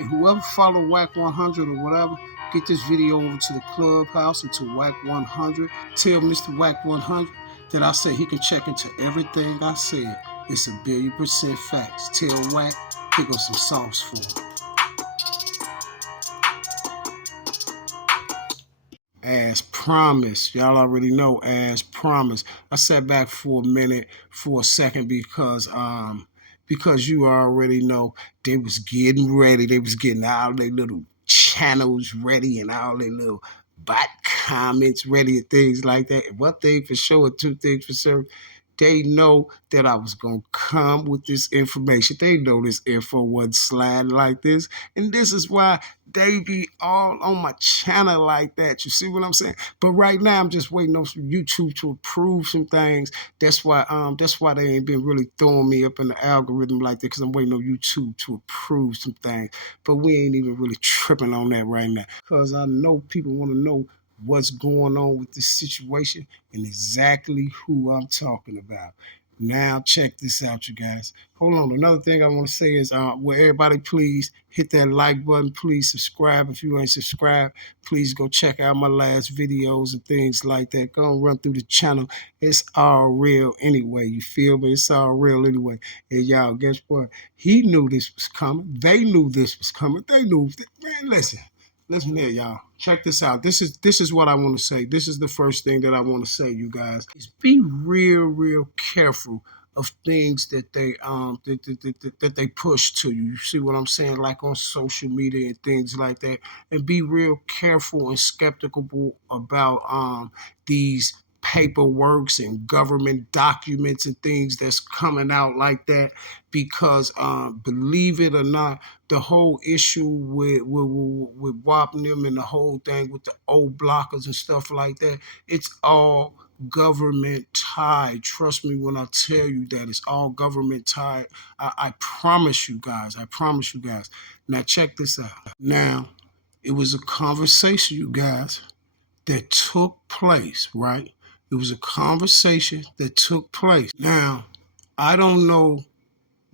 Hey, whoever follow Whack 100 or whatever, get this video over to the clubhouse and to Whack 100. Tell Mr. Whack 100 that I said he can check into everything I said. It's 1,000,000,000% facts. Tell Whack, pick up some sauce for him. As promised, y'all already know, as promised. I sat back for a minute, for a second, because you already know they was getting ready. They was getting all their little channels ready and all their little bot comments ready and things like that. And one thing for sure, and two things for certain, they know that I was going to come with this information. They know this info wasn't sliding like this. And this is why they be all on my channel like that. You see what I'm saying? But right now, I'm just waiting on some YouTube to approve some things. That's why they ain't been really throwing me up in the algorithm like that, because I'm waiting on YouTube to approve some things. But we ain't even really tripping on that right now, because I know people want to know what's going on with this situation and exactly who I'm talking about. Now, check this out, you guys. Hold on. Another thing I want to say is, everybody please hit that like button. Please subscribe. If you ain't subscribed, please go check out my last videos and things like that. Go and run through the channel. It's all real anyway. You feel me? It's all real anyway. And y'all, guess what? He knew this was coming. They knew this was coming. They knew. Man, listen. Listen here, y'all. Check this out. This is what I want to say. This is the first thing that I want to say, you guys. Is be real careful of things that they push to you. You see what I'm saying? Like on social media and things like that. And be real careful and skeptical about these paperworks and government documents and things that's coming out like that, because believe it or not, the whole issue with Muwop and them and the whole thing with the OBlockers and stuff like that, it's all government tied. Trust me when I tell you that it's all government tied. I promise you guys. I promise you guys. Now check this out. Now, it was a conversation, you guys, that took place, right? It was a conversation that took place. Now, I don't know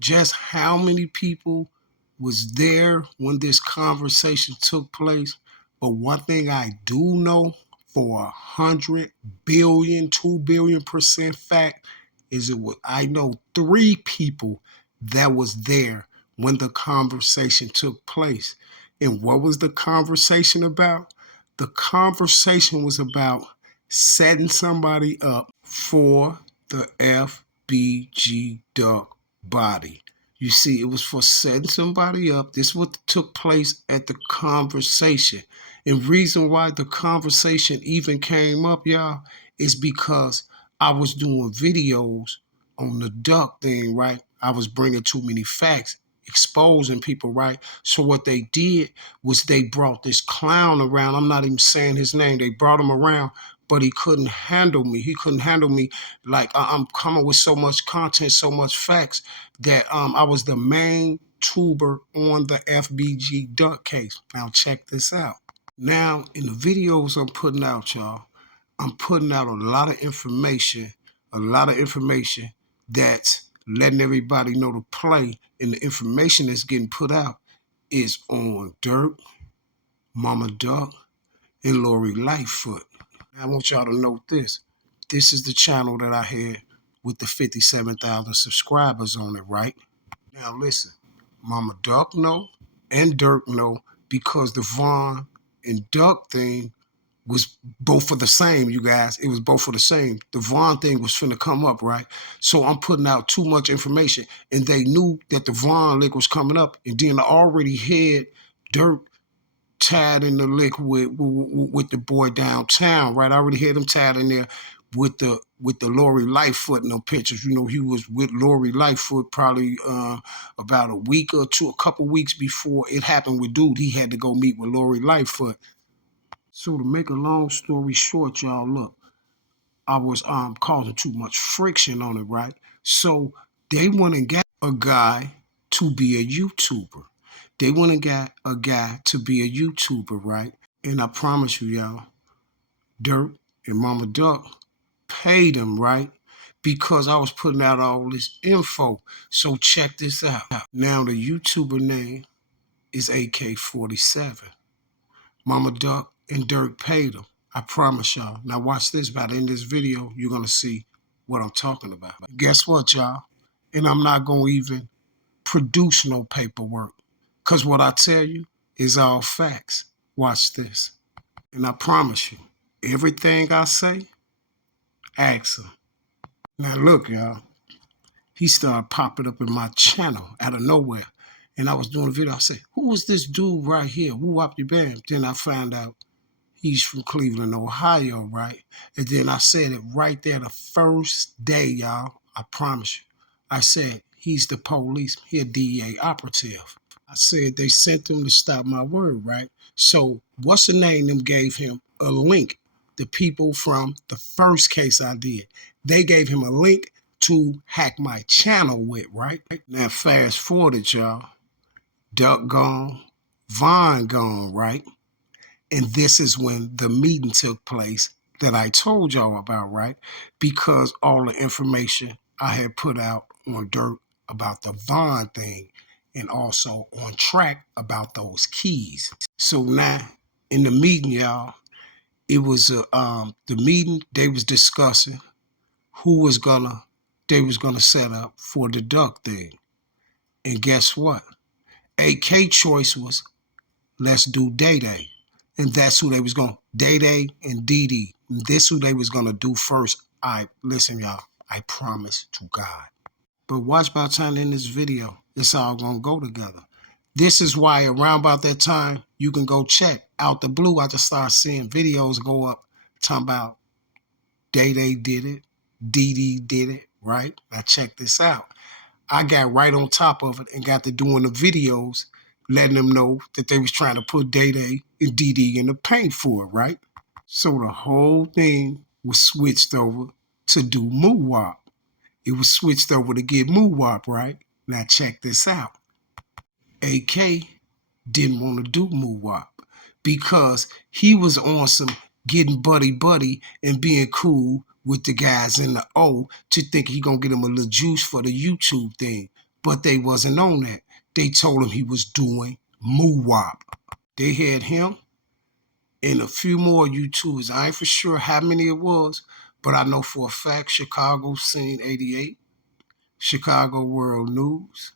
just how many people was there when this conversation took place, but one thing I do know for 100 billion, 2 billion% fact is I know 3 people that was there when the conversation took place. And what was the conversation about? The conversation was about setting somebody up for the FBG duck body. You see, it was for setting somebody up. This is what took place at the conversation. And reason why the conversation even came up, y'all, is because I was doing videos on the duck thing, right? I was bringing too many facts, exposing people, right? So what they did was they brought this clown around. I'm not even saying his name. They brought him around, but he couldn't handle me. He couldn't handle me. Like, I'm coming with so much content, so much facts, that I was the main tuber on the FBG duck case. Now check this out. Now, in the videos I'm putting out, y'all, I'm putting out a lot of information that's letting everybody know to play, and the information that's getting put out is on Dirk, Mama Duck, and Lori Lightfoot. I want y'all to note this. This is the channel that I had with the 57,000 subscribers on it, right? Now listen, Mama Duck know and Dirk know, because the Vaughn and Duck thing was both for the same, you guys. It was both for the same. The Vaughn thing was finna come up, right? So I'm putting out too much information, and they knew that the Vaughn lick was coming up, and then I already had Dirk tied in the lick with the boy downtown, right? I already had him tied in there with the Lori Lightfoot in them pictures. You know, he was with Lori Lightfoot probably about a week or two, a couple weeks before it happened with Dude. He had to go meet with Lori Lightfoot. So to make a long story short, y'all, look, I was causing too much friction on it, right? So they went and got a guy to be a YouTuber. They went and got a guy to be a YouTuber, right? And I promise you, y'all, Dirk and Mama Duck paid him, right? Because I was putting out all this info. So check this out. Now the YouTuber name is AK-47. Mama Duck and Dirk paid him. I promise y'all. Now watch this. By the end of this video, you're going to see what I'm talking about. Guess what, y'all? And I'm not going to even produce no paperwork. Because what I tell you is all facts. Watch this. And I promise you, everything I say, ask him. Now look, y'all. He started popping up in my channel out of nowhere. And I was doing a video. I said, who is this dude right here? Muwop your bam. Then I found out he's from Cleveland, Ohio, right? And then I said it right there the first day, y'all. I promise you. I said, he's the police. He a DEA operative. I said they sent him to stop my word, right? So what's the name them gave him a link? The people from the first case I did. They gave him a link to hack my channel with, right? Now fast forward, y'all. Duck gone, Vaughn gone, right? And this is when the meeting took place that I told y'all about, right? Because all the information I had put out on Dirt about the Vaughn thing and also on Track about those keys. So now in the meeting, y'all, it was the meeting they was discussing who was they was gonna set up for the Duck thing. And guess what? AK choice was let's do Day Day. And that's who they was going to, Day Day and Dee Dee. This who they was going to do first. Listen, y'all, I promise to God. But watch by the time in this video, it's all going to go together. This is why around about that time, you can go check. Out the blue, I just start seeing videos go up talking about Day Day did it, Dee Dee did it, right? Now check this out. I got right on top of it and got to doing the videos, letting them know that they was trying to put Day Day and Dee Dee in the paint for it, right? So the whole thing was switched over to do Muwop. It was switched over to get Muwop, right? Now check this out. AK didn't want to do Muwop because he was on some getting buddy and being cool with the guys in the O to think he gonna get him a little juice for the YouTube thing. But they wasn't on that. They told him he was doing Muwop. They had him and a few more YouTubers. I ain't for sure how many it was, but I know for a fact Chicago Scene 88, Chicago World News,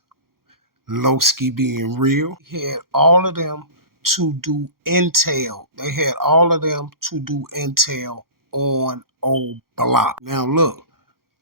Lowski Being Real. He had all of them to do intel. They had all of them to do intel on OBlock. Now look,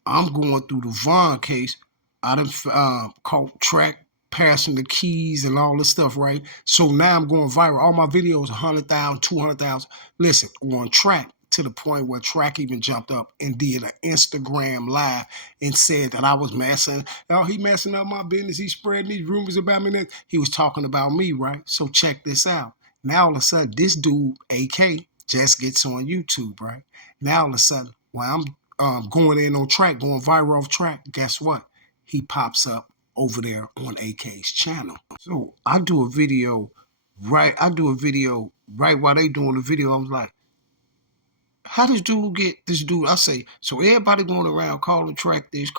I'm going through the Vaughn case. I done caught Track passing the keys and all this stuff, right? So now I'm going viral. All my videos, 100,000, 200,000. Listen, on Track to the point where Track even jumped up and did an Instagram live and said that I was messing. Oh, he messing up my business. He's spreading these rumors about me. He was talking about me, right? So check this out. Now all of a sudden, this dude, AK, just gets on YouTube, right? Now all of a sudden, when I'm going in on Track, going viral off Track, guess what? He pops up over there on AK's channel. So I do a video right while they doing the video. I was like, how does dude get this dude? I say, so everybody going around calling Track this,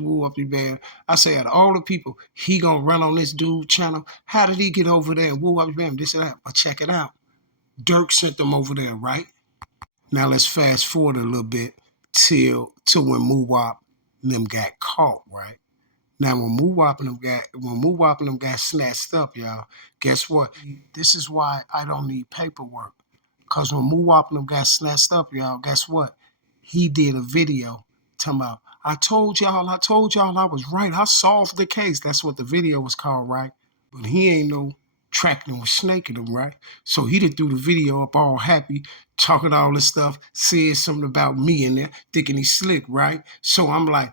woo up your band. I say, out of all the people, he gonna run on this dude channel. How did he get over there and woo up your band? This and that. But check it out. Dirk sent them over there, right? Now let's fast forward a little bit till when Muwop and them got caught, right? Now when Muwop and them got snatched up, y'all, guess what? This is why I don't need paperwork. Cause when Muwop and them got snatched up, y'all, guess what? He did a video talking about, I told y'all I was right. I solved the case. That's what the video was called, right? But he ain't no tracking or snaking him, right? So he done threw the video up all happy, talking all this stuff, said something about me in there, thinking he's slick, right? So I'm like,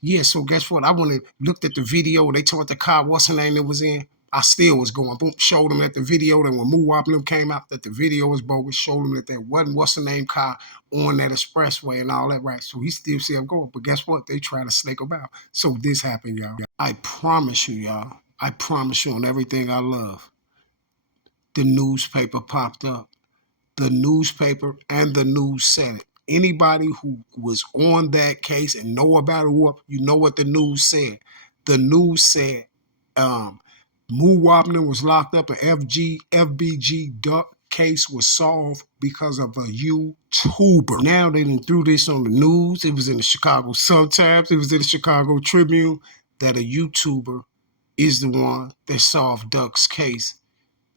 yeah, so guess what? I went and looked at the video. They told the car, what's her name that was in? I still was going, boom, showed them at the video. Then when Muwop and them came out that the video was bogus, showed them that there wasn't what's the name car on that expressway and all that, right? So he still see him going. But guess what? They trying to snake him out. So this happened, y'all. I promise you, y'all. I promise you on everything I love. The newspaper popped up. The newspaper and the news said it. Anybody who was on that case and know about it, you know what the news said. The news said Muwop was locked up, and FBG Duck case was solved because of a YouTuber. Now they done threw this on the news. It was in the Chicago Sun-Times. It was in the Chicago Tribune that a YouTuber is the one that solved Duck's case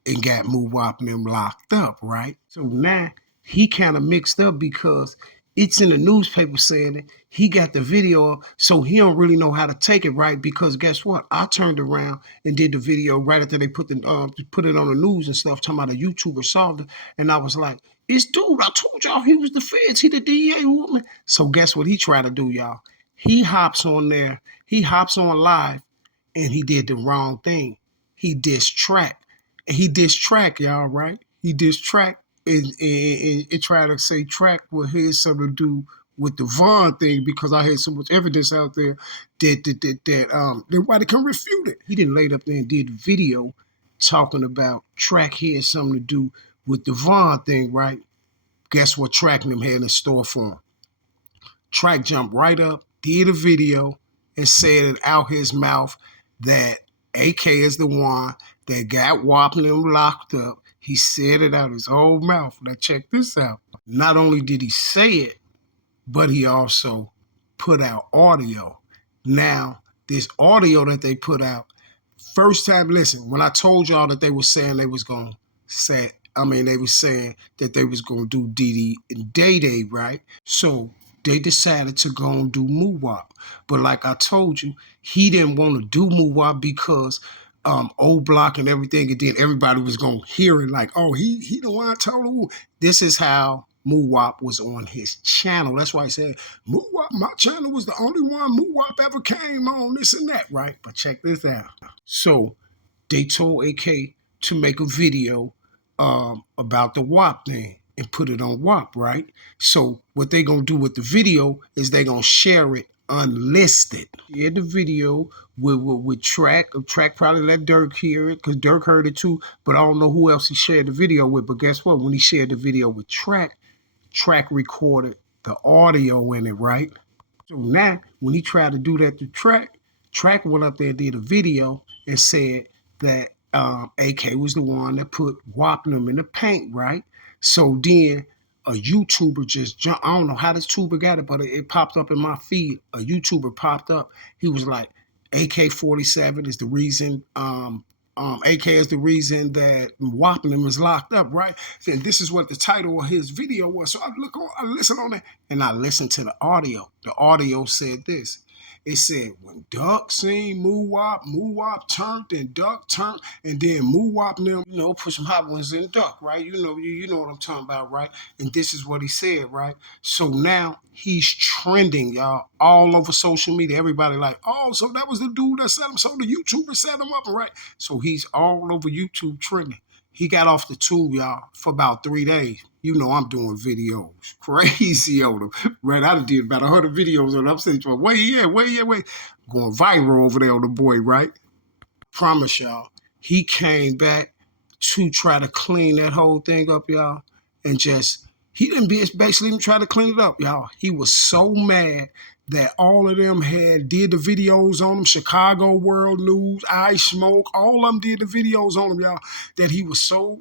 and got Muwop and them locked up, right? So now he kind of mixed up because it's in the newspaper saying it. He got the video, so he don't really know how to take it right. Because guess what? I turned around and did the video right after they put it on the news and stuff, talking about a YouTuber solved it, and I was like, "It's dude. I told y'all he was the feds. He the DEA woman." So guess what he tried to do, y'all? He hops on there. He hops on live, and he did the wrong thing. He diss track. He diss track, y'all, right? He diss track and try to say track what had something to do with the Vaughn thing, because I had so much evidence out there that nobody can refute it. He didn't laid up there and did a video talking about track had something to do with the Vaughn thing, right? Guess what Track and them had in store for him? Track jumped right up, did a video, and said it out his mouth that AK is the one that got Wop and them locked up. He said it out his own mouth. Now check this out. Not only did he say it, but he also put out audio. Now, this audio that they put out, first time, listen, when I told y'all that they were saying they was going to say, they were saying that they was going to do Diddy and Day Day, right? So they decided to go and do Muwop. But like I told you, he didn't want to do Muwop because OBlock and everything, and then everybody was going to hear it like, oh, he the one I told him. This is how Muwop was on his channel. That's why he said, Muwop, my channel was the only one Muwop ever came on, this and that, right? But check this out. So they told AK to make a video about the WAP thing and put it on WAP, right? So what they gonna do with the video is they gonna share it unlisted. Share the video with Track. Track probably let Dirk hear it because Dirk heard it too, but I don't know who else he shared the video with. But guess what? When he shared the video with Track, Track recorded the audio in it, right? So now, when he tried to do that to Track, Track went up there and did a video and said that AK was the one that put whopping him in the paint, right? So then a YouTuber just jumped. I don't know how this tuber got it, but it popped up in my feed. A YouTuber popped up. He was like, AK-47 is the reason AK is the reason that Wapping is locked up, right? And this is what the title of his video was. So I listened on it, and I listened to the audio. The audio said this. It said, when Duck seen Muwop, Muwop turned, and Duck turned, and then Muwop and them, put some hot ones in Duck, right? You know what I'm talking about, right? And this is what he said, right? So now he's trending, y'all, all over social media. Everybody like, oh, so that was the dude that set him. So the YouTuber set him up, right? So he's all over YouTube trending. He got off the tube, y'all, for about 3 days. I'm doing videos crazy on him. Right, I did about 100 videos on him. I'm saying, wait. Going viral over there on the boy, right? Promise y'all, he came back to try to clean that whole thing up, y'all. And he didn't basically even try to clean it up, y'all. He was so mad that all of them did the videos on him. Chicago World News, I Smoke, all of them did the videos on him, y'all. That he was so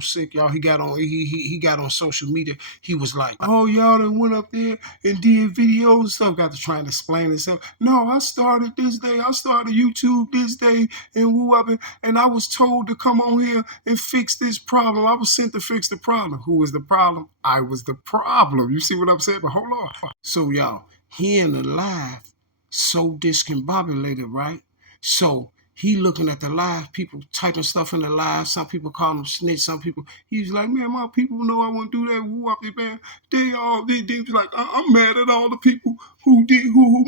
sick, y'all. He got on social media. He was like, oh, y'all done went up there and did videos and stuff. Got to try and explain himself. No, I started this day. I started YouTube this day and woo up, and I was told to come on here and fix this problem. I was sent to fix the problem. Who was the problem? I was the problem. You see what I'm saying? But hold on. So y'all, he in the live so discombobulated, right? So he looking at the live, people typing stuff in the live. Some people call him snitch. Some people, he's like, man, my people know I want to do that. Woo up, man. They was like, I'm mad at all the people who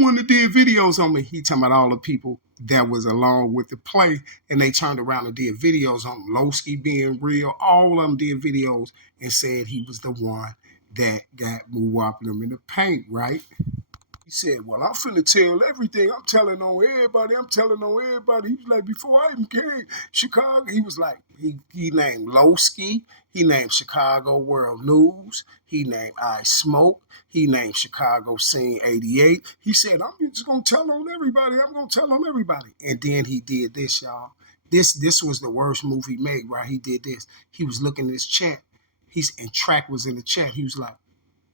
went and did videos on me. He talking about all the people that was along with the play, and they turned around and did videos on him. Lowski being real, all of them did videos and said he was the one that got Muwop in the paint, right? He said, well, I'm finna tell everything. I'm telling on everybody. He was like, before I even came Chicago, he was like, he named Lowski. He named Chicago World News. He named I Smoke. He named Chicago Scene 88. He said, I'm just going to tell on everybody. And then he did this, y'all. This was the worst move he made, right? He did this. He was looking at his chat. And Track was in the chat. He was like,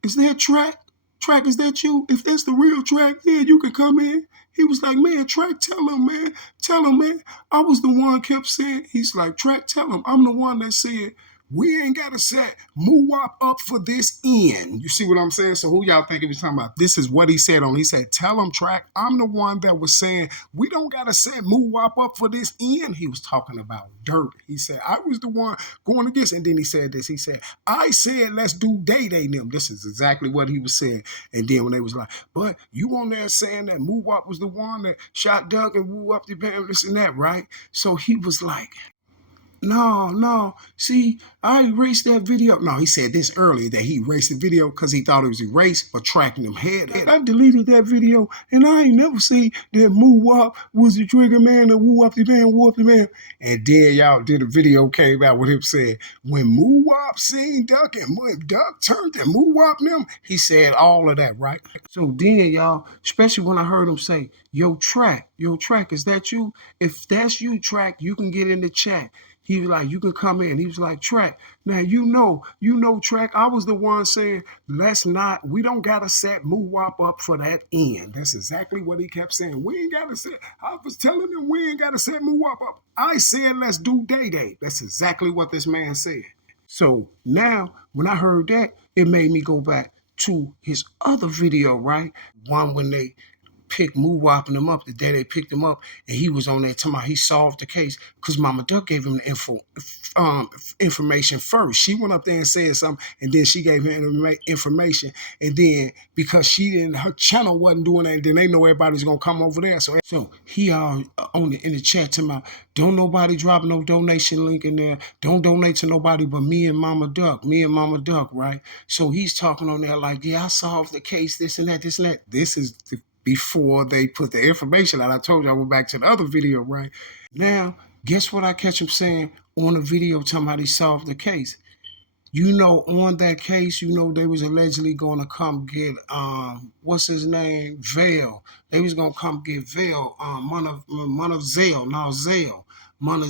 is that Track? Track, is that you? If that's the real Track, yeah, you can come in. He was like, man, Track, tell him, man. Tell him, man. I was the one kept saying, he's like, Track, tell him. I'm the one that said, we ain't got to set Muwop up for this end. You see what I'm saying? So who y'all think he was talking about? This is what he said on. He said, tell him, Track, I'm the one that was saying, we don't got to set Muwop up for this end. He was talking about dirt. He said, I was the one going against. And then he said this. He said, I said, let's do Day-Day them. This is exactly what he was saying. And then when they was like, but you on there saying that Muwop was the one that shot Doug and woo up the band, this and that, right? So he was like, no. See, I erased that video. No, he said this earlier that he erased the video because he thought it was erased, but tracking him head. I deleted that video, and I ain't never seen that Muwop was the trigger man, the woo up the man. And then y'all did a video came out with him saying, when Muwop seen Duck and when Duck turned to Muwop them, he said all of that, right? So then y'all, especially when I heard him say, yo, Track, is that you? If that's you, Track, you can get in the chat. He was like, you can come in. He was like, Track, now you know, Track, I was the one saying, we don't got to set Muwop up for that end. That's exactly what he kept saying. We ain't got to set, I was telling him we ain't got to set Muwop up. I said, let's do Day-Day. That's exactly what this man said. So now, when I heard that, it made me go back to his other video, right? One when they picked Muwopping him up the day they picked him up, and he was on there talking about he solved the case because Mama Duck gave him the information first. She went up there and said something, and then she gave him information, and then because her channel wasn't doing that, then they know everybody's gonna come over there. So he in the chat talking about, don't nobody drop no donation link in there. Don't donate to nobody but me and Mama Duck, right? So he's talking on there like, yeah, I solved the case, this and that. This is before they put the information out. I told you I went back to the other video, right? Now, guess what I catch him saying on the video talking about he solved the case? On that case, they was allegedly going to come get, what's his name? Vale. They was going to come get Vale,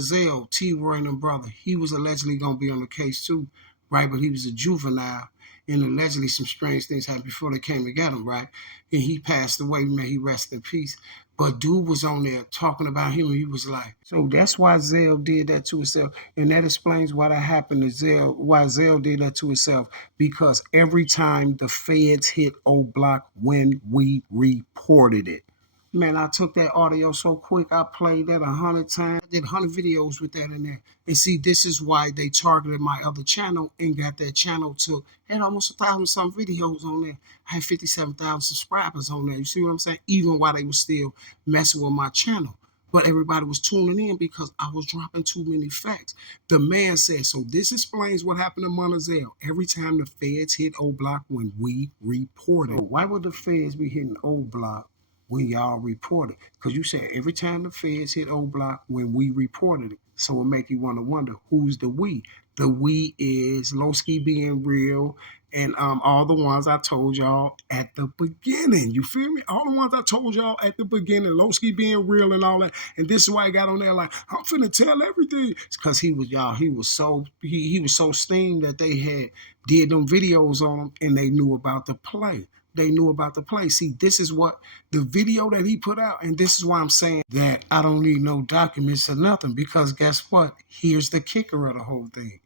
Zale, T-Roy and them brother. He was allegedly going to be on the case too, right? But he was a juvenile. And allegedly some strange things happened before they came to get him, right? And he passed away, may he rest in peace. But dude was on there talking about him, and he was like, so that's why Zell did that to himself. And that explains why that happened to Zell, why Zell did that to himself. Because every time the feds hit OBlock when we reported it. Man, I took that audio so quick, I played that 100 times. I did 100 videos with that in there. And see, this is why they targeted my other channel and got that channel to, had almost 1,000-some videos on there. I had 57,000 subscribers on there. You see what I'm saying? Even while they were still messing with my channel. But everybody was tuning in because I was dropping too many facts. The man said, so this explains what happened to Monazelle. Every time the feds hit OBlock when we reported. Why would the feds be hitting OBlock when y'all reported? Because you said every time the feds hit OBlock when we reported it. So it make you want to wonder, who's the we? The we is Lowski being real and all the ones I told y'all at the beginning. You feel me? All the ones I told y'all at the beginning, Lowski being real and all that. And this is why he got on there like, I'm finna tell everything. It's because he was so steamed that they had did them videos on him and they knew about the play. See, this is what the video that he put out, and this is why I'm saying that I don't need no documents or nothing, because guess what? Here's the kicker of the whole thing.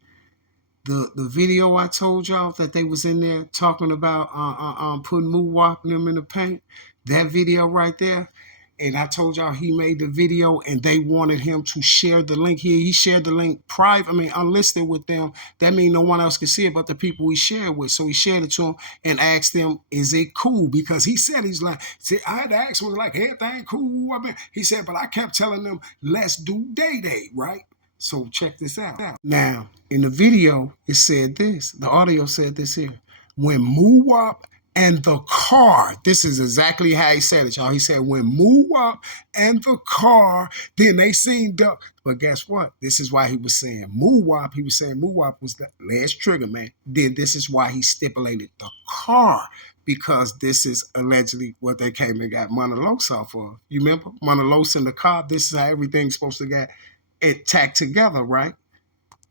The video I told y'all that they was in there talking about putting Muwop them in the paint, that video right there, and I told y'all he made the video and they wanted him to share the link here. He shared the link unlisted with them. That means no one else can see it but the people he shared with. So he shared it to them and asked them, is it cool? Because he said, he's like, see, I had to ask him, like, everything cool? He said, but I kept telling them, let's do Day-Day, right? So check this out. Now, in the video, it said this. The audio said this here. When Muwop and the car, this is exactly how he said it, y'all. He said, when Muwop and the car, then they seen Duck. But guess what? This is why he was saying Muwop. He was saying Muwop was the last trigger, man. Then this is why he stipulated the car, because this is allegedly what they came and got Monalosa off of. You remember? Monalosa in the car. This is how everything's supposed to get. tacked together, right?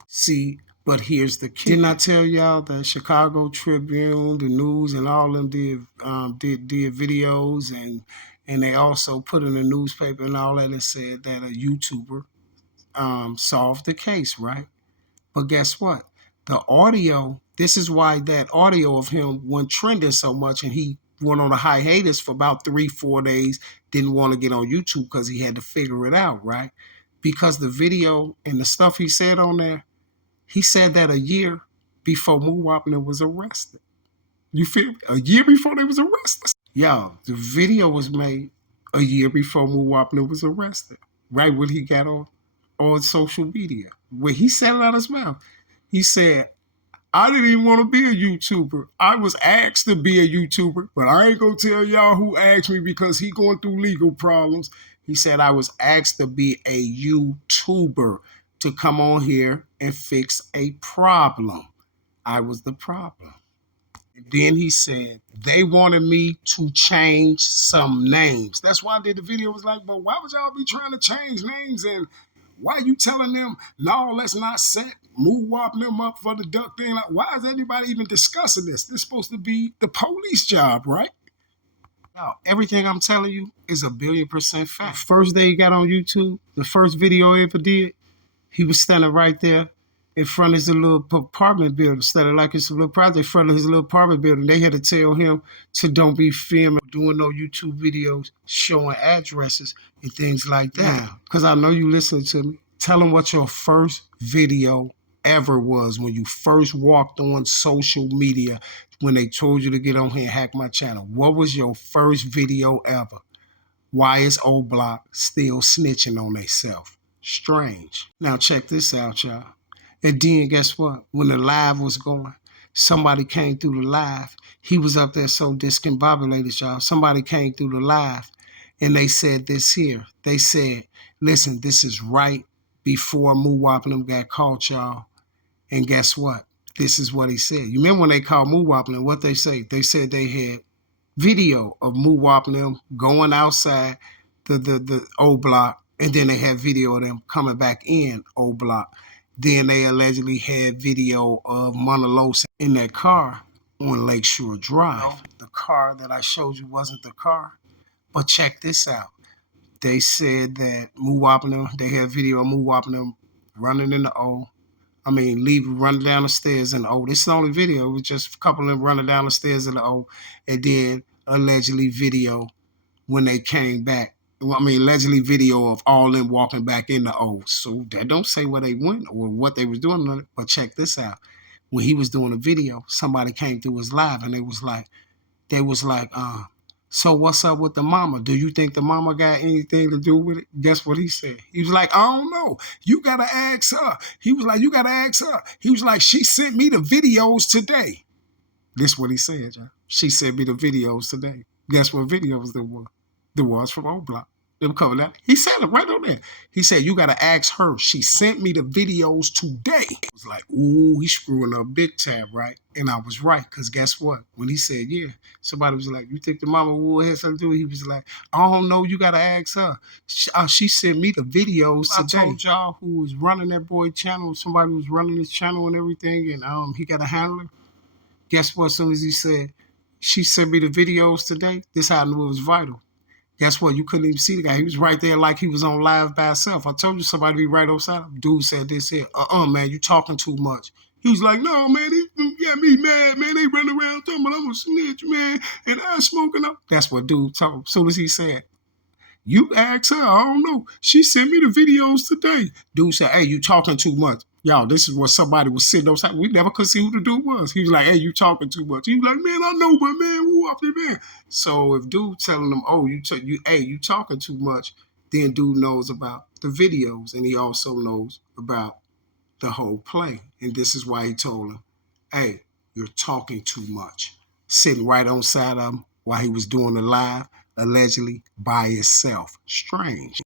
See, but here's the key. Didn't I tell y'all the Chicago Tribune, the news, and all of them did videos, and they also put in the newspaper and all that and said that a YouTuber solved the case, right? But guess what? The audio, this is why that audio of him went trending so much, and he went on a hiatus for about 3-4 days, didn't want to get on YouTube because he had to figure it out, right? Because the video and the stuff he said on there, he said that a year before Muwop was arrested. You feel me? A year before they was arrested. Yo, the video was made a year before Muwop was arrested. Right when he got on social media. When he said it out of his mouth, he said, I didn't even want to be a YouTuber. I was asked to be a YouTuber, but I ain't gonna tell y'all who asked me because he going through legal problems. He said I was asked to be a YouTuber to come on here and fix a problem. I was the problem. And then he said they wanted me to change some names. That's why I did the video. It was like, but why would y'all be trying to change names? And why you telling them, no, let's not set Muwop them up for the duck thing? Like, why is anybody even discussing this? This is supposed to be the police job, right? Now, everything I'm telling you is 1,000,000,000% fact. First day he got on YouTube, the first video he ever did, he was standing right there in front of his little apartment building, standing like it's a little project in front of his little apartment building. They had to tell him to don't be filming, doing no YouTube videos, showing addresses and things like that. Because I know you listening to me. Tell them what your first video ever was when you first walked on social media, when they told you to get on here and hack my channel. What was your first video ever? Why is OBlock still snitching on themselves? Strange. Now check this out, y'all. And then guess what? When the live was going, somebody came through the live. He was up there so discombobulated, y'all. Somebody came through the live and they said this here. They said, listen, this is right before Muwop and them got caught, y'all. And guess what? This is what he said. You remember when they called Muwop and what they say? They said they had video of Muwop and them going outside the OBlock, and then they had video of them coming back in OBlock. Then they allegedly had video of Montelosa in that car on Lakeshore Drive. The car that I showed you wasn't the car. But check this out. They said that Muwop and them, they had video of Muwop and them running in the O. Running down the stairs in the O. This is the only video. It was just a couple of them running down the stairs in the O. And then allegedly video when they came back. Allegedly video of all them walking back in the O. So that don't say where they went or what they was doing. But check this out. When he was doing a video, somebody came through his live and they was like, so what's up with the mama? Do you think the mama got anything to do with it? Guess what he said? He was like, I don't know. You got to ask her. He was like, you got to ask her. He was like, she sent me the videos today. This is what he said, y'all. She sent me the videos today. Guess what videos there were? There was from OBlock. They were coming out. He said it right on there. He said, you got to ask her. She sent me the videos today. I was like, ooh, he's screwing up big time, right? And I was right, because guess what? When he said, yeah, somebody was like, you think the mama would have something to do with it? He was like, I don't know. You got to ask her. She sent me the videos today. I told y'all who was running that boy channel. Somebody was running his channel and everything, and he got a handler. Guess what? As soon as he said, she sent me the videos today, this how I knew it was vital. Guess what? You couldn't even see the guy. He was right there like he was on live by himself. I told you somebody be right outside him. Dude said this here. Man, you talking too much. He was like, no, man, he got me mad, man. They run around talking about I'm a snitch, man, and I smoking up. That's what dude told him. As soon as he said, you asked her, I don't know. She sent me the videos today. Dude said, hey, you talking too much. Y'all, this is what somebody was sitting outside. We never could see who the dude was. He was like, hey, you talking too much. He was like, man, I know, but man, who up there, man? So if dude telling them, oh, you talking too much, then dude knows about the videos, and he also knows about the whole play. And this is why he told him, hey, you're talking too much. Sitting right on side of him while he was doing the live, allegedly by himself. Strange.